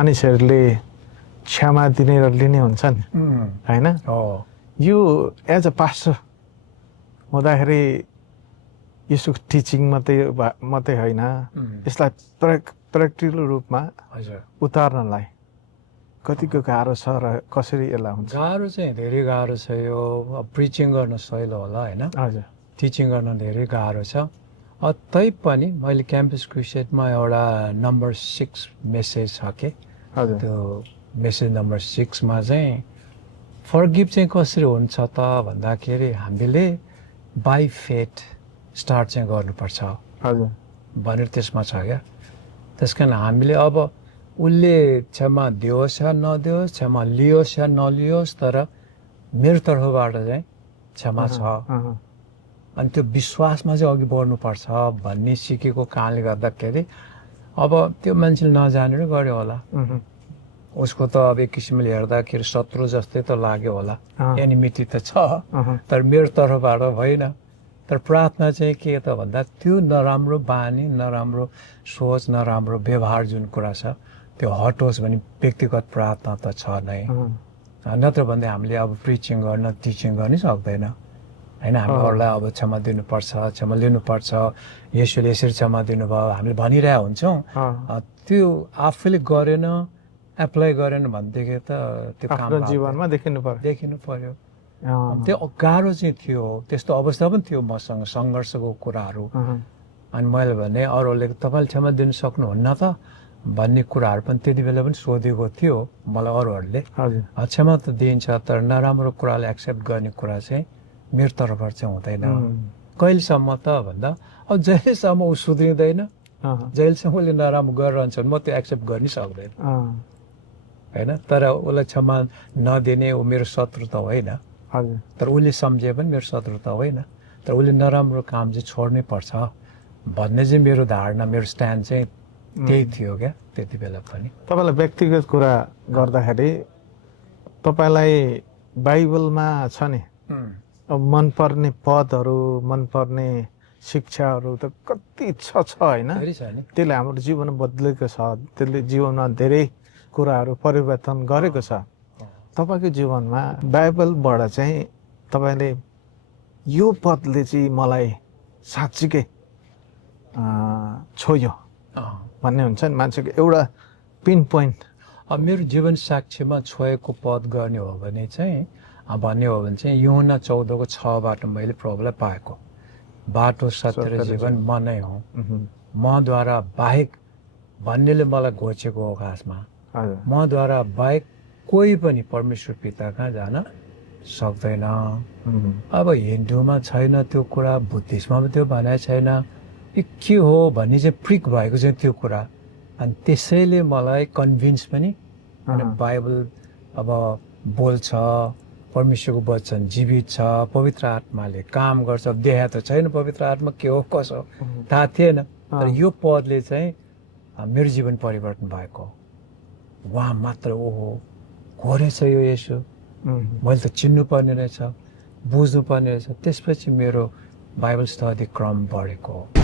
मानिसहरूले क्षमा दिने र लिने हुन्छ नि हैन यो एज अ पास्टर हुँदाखेरि यसको टिचिङ मात्रै होइन यसलाई प्र्याक्टिकल रूपमा उतार्नलाई कतिको गाह्रो छ र कसरी यसलाई हुन्छ गाह्रो चाहिँ धेरै गाह्रो छ यो प्रिचिङ गर्न सजिलो होला हैन हजुर टिचिङ गर्न धेरै गाह्रो छ तैपनि मैले क्याम्पस क्रुसेडमा एउटा नम्बर 6 मेसेज छ के त्यो मेसेज नम्बर 6 मा चाहिँ फरगिभ चाहिँ कसरी हुन्छ त भन्दाखेरि हामीले बाइ फेथ स्टार्ट चाहिँ गर्नुपर्छ हजुर भनेर त्यसमा छ क्या त्यसकारण हामीले अब उसले क्षमा दियोस् या नदियोस् क्षमा लियोस् या नलियोस् तर मेरो तर्फबाट चाहिँ क्षमा छ अनि त्यो विश्वासमा चाहिँ अघि बढ्नुपर्छ भन्ने सिकेको कारणले गर्दाखेरि अब त्यो मान्छेले नजानेर गर्यो होला उसको त अब एक किसिमले हेर्दाखेरि शत्रु जस्तै त लाग्यो होला एनिमिटी त छ तर मेरो तर्फबाट होइन तर प्रार्थना चाहिँ के त भन्दा त्यो नराम्रो बानी नराम्रो सोच नराम्रो व्यवहार जुन कुरा छ त्यो हटोस् भने व्यक्तिगत प्रार्थना त छ नै नत्र भन्दै हामीले अब प्रिचिङ गर्न टिचिङ गर्नै सक्दैन हैन हामी अरूलाई अब क्षमा दिनुपर्छ क्षमा लिनुपर्छ येशूले यसरी क्षमा दिनुभयो हामीले भनिरहेको हुन्छौँ त्यो आफूले गरेन एप्लाई गरेन भनेदेखि त त्यो काम जीवनमा देखिनु पर्यो त्यो गाह्रो चाहिँ थियो त्यस्तो अवस्था पनि थियो मसँग सङ्घर्षको कुराहरू अनि मैले भने अरूले तपाईँले क्षमा दिन सक्नुहुन्न त भन्ने कुराहरू पनि त्यति बेला पनि सोधेको थियो मलाई अरूहरूले क्षमा त दिइन्छ तर नराम्रो कुरालाई एक्सेप्ट गर्ने कुरा चाहिँ मेरो तर्फबाट चाहिँ हुँदैन कहिलेसम्म त भन्दा अब जहिलेसम्म ऊ सुध्रिँदैन जहिलेसम्म उसले नराम्रो गरिरहन्छ म त्यो एक्सेप्ट गर्नै सक्दैन होइन तर उसलाई क्षमा नदिने ऊ मेरो शत्रु त होइन तर उसले सम्झे पनि मेरो शत्रु त होइन तर उसले नराम्रो काम चाहिँ छोड्नै पर्छ भन्ने चाहिँ मेरो धारणा मेरो स्ट्यान्ड चाहिँ त्यही थियो क्या त्यति बेला पनि तपाईँलाई व्यक्तिगत कुरा गर्दाखेरि तपाईँलाई बाइबलमा छ नि अब मनपर्ने पदहरू मनपर्ने शिक्षाहरू त कति छ होइन त्यसले हाम्रो जीवन बदलेको छ त्यसले जीवनमा धेरै कुराहरू परिवर्तन गरेको छ तपाईँको जीवनमा बाइबलबाट चाहिँ तपाईँले यो पदले चाहिँ मलाई साँच्चीकै छोयो भन्ने हुन्छ नि मान्छेको एउटा पिन पोइन्ट मेरो जीवन साक्षीमा छोएको पद गर्ने हो भने चाहिँ भन्ने हो भने चाहिँ यूहन्ना 14:6बाट मैले प्रभुलाई पाएको बाटो सत्य र जीवन म नै हुँ मद्वारा बाहेक भन्नेले मलाई घोचेको हो खासमा मद्वारा बाहेक कोही पनि परमेश्वर पिता कहाँ जान सक्दैन अब हिन्दूमा छैन त्यो कुरा बुद्धिस्टमा पनि त्यो भनेको छैन के हो भन्ने चाहिँ प्रिक भएको चाहिँ त्यो कुरा अनि त्यसैले मलाई कन्भिन्स पनि बाइबल अब बोल्छ परमेश्वरको वचन जीवित छ पवित्र आत्माले काम गर्छ देहा त छैन पवित्र आत्मा के हो कसो थाहा थिएन तर यो पदले चाहिँ मेरो जीवन परिवर्तन भएको उहाँ मात्र ओहो घोरै छ यो यसो मैले त चिन्नु पर्ने रहेछ बुझ्नु पर्ने रहेछ त्यसपछि मेरो बाइबल स्टडी क्रम बढेको